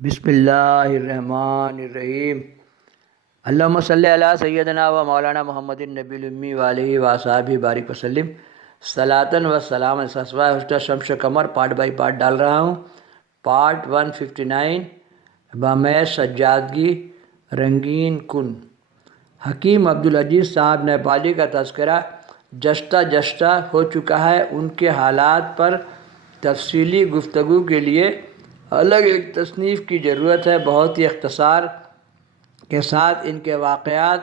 بسم اللہ الرحمن الرحیم۔ اللہم صلی علی سیدنا و مولانا محمد النبی الامی وآلہ وصحبہ بارک وسلم۔ صلاۃً و سلام سسوا حسن شمس قمر پارٹ بائی پارٹ ڈال رہا ہوں۔ پارٹ 159 بامِ سجادگی رنگین کن۔ حکیم عبدالعزیز صاحب نیپالی کا تذکرہ جستہ جستہ ہو چکا ہے۔ ان کے حالات پر تفصیلی گفتگو کے لیے الگ ایک تصنیف کی ضرورت ہے۔ بہت ہی اختصار کے ساتھ ان کے واقعات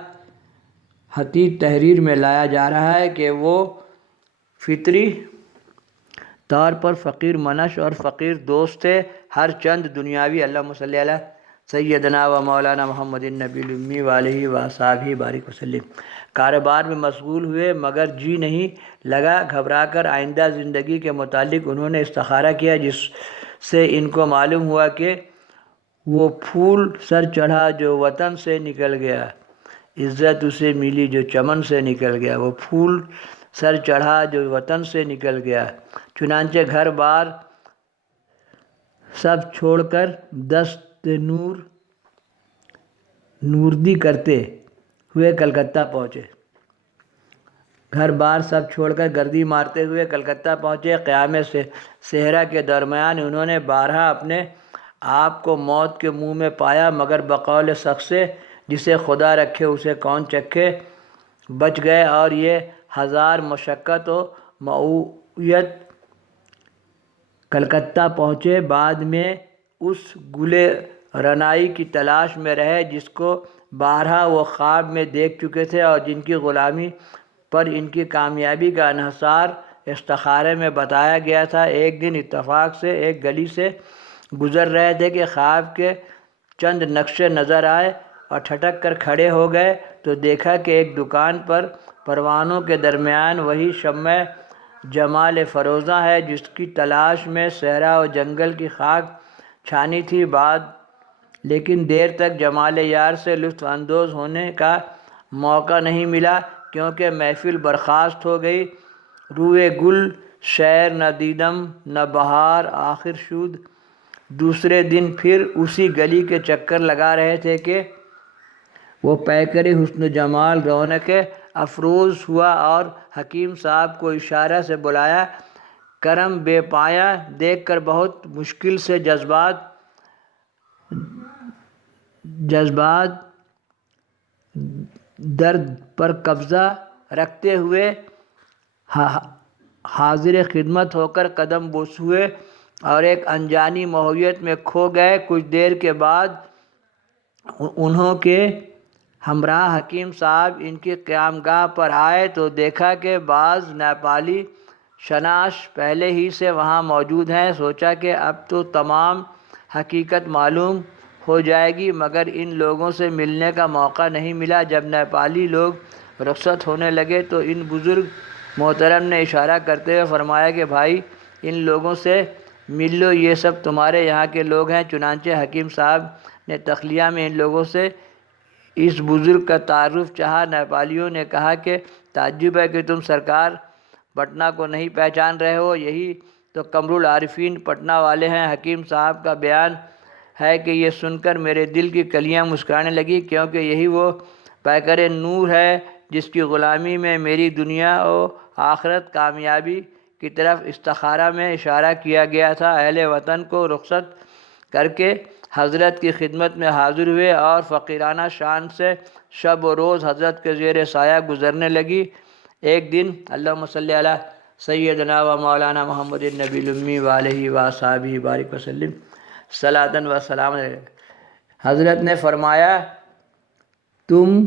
خطی تحریر میں لایا جا رہا ہے کہ وہ فطری طور پر فقیر منش اور فقیر دوست تھے۔ ہر چند دنیاوی اللہم صلی علی سیدنا و مولانا محمد النبی الامی وآلہ وصحبہ بارک وسلم کاروبار میں مشغول ہوئے، مگر جی نہیں لگا۔ گھبرا کر آئندہ زندگی کے متعلق انہوں نے استخارہ کیا، جس سے ان کو معلوم ہوا کہ وہ پھول سر چڑھا جو وطن سے نکل گیا، عزت اسے ملی جو چمن سے نکل گیا۔ وہ پھول سر چڑھا جو وطن سے نکل گیا، چنانچہ گھر بار سب چھوڑ کر دست نوردی کرتے ہوئے کلکتہ پہنچے۔ گھر بار سب چھوڑ کر گردی مارتے ہوئے کلکتہ پہنچے۔ قیام صحرا کے درمیان انہوں نے بارہا اپنے آپ کو موت کے منہ میں پایا، مگر بقول شخص جسے خدا رکھے اسے کون چکھے بچ گئے، اور یہ ہزار مشقت و معویت کلکتہ پہنچے۔ بعد میں اس گلِ رعنائی کی تلاش میں رہے جس کو بارہا وہ خواب میں دیکھ چکے تھے، اور جن کی غلامی پر ان کی کامیابی کا انحصار استخارے میں بتایا گیا تھا۔ ایک دن اتفاق سے ایک گلی سے گزر رہے تھے کہ خواب کے چند نقشے نظر آئے اور ٹھٹک کر کھڑے ہو گئے تو دیکھا کہ ایک دکان پر پروانوں کے درمیان وہی شمع جمال فروزاں ہے جس کی تلاش میں صحرا و جنگل کی خاک چھانی تھی۔ لیکن دیر تک جمال یار سے لطف اندوز ہونے کا موقع نہیں ملا، کیونکہ محفل برخاست ہو گئی۔ روئے گل سیر نہ دیدم نہ بہار آخر شود۔ دوسرے دن پھر اسی گلی کے چکر لگا رہے تھے کہ وہ پیکر حسن و جمال رونق افروز ہوا اور حکیم صاحب کو اشارہ سے بلایا۔ کرم بے پایہ دیکھ کر بہت مشکل سے جذبات درد پر قبضہ رکھتے ہوئے حاضر خدمت ہو کر قدم بوس ہوئے اور ایک انجانی ماحولیت میں کھو گئے۔ کچھ دیر کے بعد انہوں کے ہمراہ حکیم صاحب ان کی قیام گاہ پر آئے تو دیکھا کہ بعض نیپالی شناس پہلے ہی سے وہاں موجود ہیں۔ سوچا کہ اب تو تمام حقیقت معلوم ہو جائے گی، مگر ان لوگوں سے ملنے کا موقع نہیں ملا۔ جب نیپالی لوگ رخصت ہونے لگے تو ان بزرگ محترم نے اشارہ کرتے ہوئے فرمایا کہ بھائی ان لوگوں سے مل لو، یہ سب تمہارے یہاں کے لوگ ہیں۔ چنانچہ حکیم صاحب نے تخلیہ میں ان لوگوں سے اس بزرگ کا تعارف چاہا۔ نیپالیوں نے کہا کہ تعجب ہے کہ تم سرکار پٹنہ کو نہیں پہچان رہے ہو، یہی تو قمر العارفین پٹنہ والے ہیں۔ حکیم صاحب کا بیان ہے کہ یہ سن کر میرے دل کی کلیاں مسکرانے لگیں، کیونکہ یہی وہ پیکر نور ہے جس کی غلامی میں میری دنیا و آخرت کامیابی کی طرف استخارہ میں اشارہ کیا گیا تھا۔ اہل وطن کو رخصت کر کے حضرت کی خدمت میں حاضر ہوئے اور فقیرانہ شان سے شب و روز حضرت کے زیر سایہ گزرنے لگی۔ ایک دن اللہم صلی علی سیدنا و مولانا محمد النبی الامی وآلہ وصحبہ بارک وسلم صلاۃً و سلام علیہ۔ حضرت نے فرمایا تم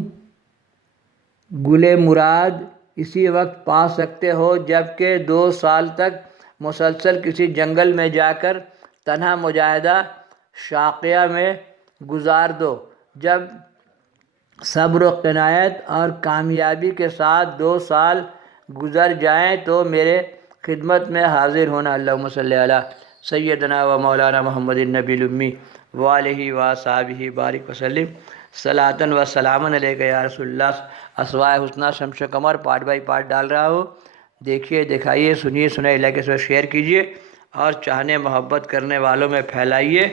گلِ مراد اسی وقت پا سکتے ہو جب کہ 2 سال تک مسلسل کسی جنگل میں جا کر تنہا مجاہدہ شاقیہ میں گزار دو۔ جب صبر و قناعت اور کامیابی کے ساتھ 2 سال گزر جائیں تو میرے خدمت میں حاضر ہونا۔ اللہم صلی علی سیدنا و مولانا محمد النبی الامی وآلہ وصحبہ بارک وسلم صلاۃً و سلام علیک یا رسول اللہ۔ اسمائے حسنہ شمس قمر پارٹ بائی پارٹ ڈال رہا ہوں۔ دیکھیے، دکھائیے، سنیے، سنائے علاقے سے شیئر کیجیے اور چاہنے محبت کرنے والوں میں پھیلائیے۔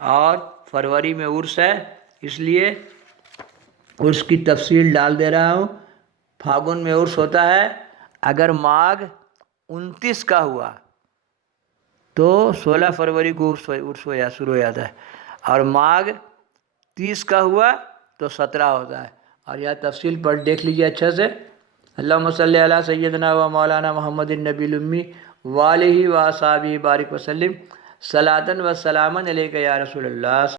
اور فروری میں عرس ہے، اس لیے عرس کی تفصیل ڈال دے رہا ہوں۔ پھاگن میں عرس ہوتا ہے، اگر ماگھ 29 کا ہوا تو 16 فروری کو عرس شروع ہو جاتا ہے، اور ماگھ 30 کا ہوا تو 17 ہوتا ہے۔ اور یہ تفصیل پر دیکھ لیجئے اچھا سے۔ اللہم صلی علی سیدنا و مولانا محمد النبی الامی وآلہ و اصحابہ بارک وسلم صلاۃ و سلاما علیک یا رسول اللہ۔